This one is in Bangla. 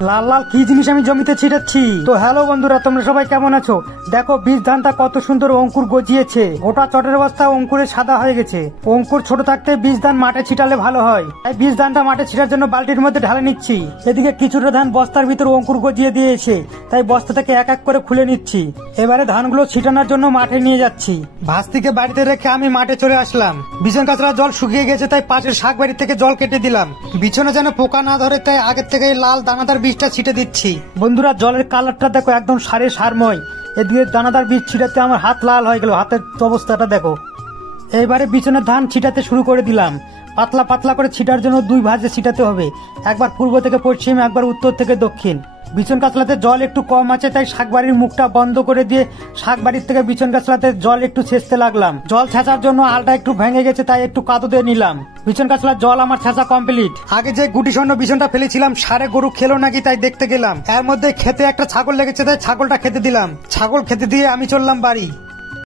লাল লাল কি জিনিস আমি জমিতে ছিটাচ্ছি। তো হ্যালো বন্ধুরা, তোমরা সবাই কেমন আছো? দেখো বীজ ধানটা কত সুন্দর অঙ্কুর গজিয়েছে। গোটা চটের অবস্থা অঙ্কুরে সাদা হয়ে গেছে। অঙ্কুর ছোট থাকতে বীজ ধান মাঠে ছিটালে ভালো হয়, তাই বীজ ধানটা মাঠে ছিটার জন্য বালতির মধ্যে ঢালে নিচ্ছি। এদিকে কিছুটা ধান বস্তার ভিতর অঙ্কুর গজিয়ে দিয়েছে, তাই বস্তা থেকে এক এক করে খুলে নিচ্ছি। এবারে ধানগুলো ছিটানোর জন্য মাঠে নিয়ে যাচ্ছি। ভাস্তিকে বাড়িতে রেখে আমি মাঠে চলে আসলাম। বিছন কাছড়া জল শুকিয়ে গেছে, তাই পাশের শাক বাড়ি থেকে জল কেটে দিলাম। বিছনে যেন পোকা না ধরে, তাই আগের থেকে লাল দানাদার বীজটা ছিটে দিচ্ছি। বন্ধুরা, জলের কালারটা দেখো, একদম সারময়। এদিকে দানাদার বীজ ছিটাতে আমার হাত লাল হয়ে গেল, হাতের অবস্থাটা দেখো। এইবারে বিছনের ধান ছিটাতে শুরু করে দিলাম। পাতলা পাতলা করে ছিটার জন্য দুই ভাঁজে ছিটাতে হবে, একবার পূর্ব থেকে পশ্চিম, একবার উত্তর থেকে দক্ষিণ। বিছন কাছলাতে জল একটু কম আছে, তাই শাকবাড়ির মুখটা বন্ধ করে দিয়ে শাকবাড়ির থেকে বিছন কাছলাতে জল একটু ছেঁচতে লাগলাম। জল ছেঁচার জন্য আলটা একটু ভেঙে গেছে, তাই একটু কাদো দিয়ে নিলাম। বিছন কাছলার জল আমার ছেঁচা কমপ্লিট। আগে যে গুটি স্বর্ণ বিছনটা ফেলেছিলাম, সারে গরু খেলো নাকি তাই দেখতে গেলাম। এর মধ্যে খেতে একটা ছাগল লেগেছে, তাই ছাগলটা খেতে দিলাম। ছাগল খেতে দিয়ে আমি চললাম বাড়ি।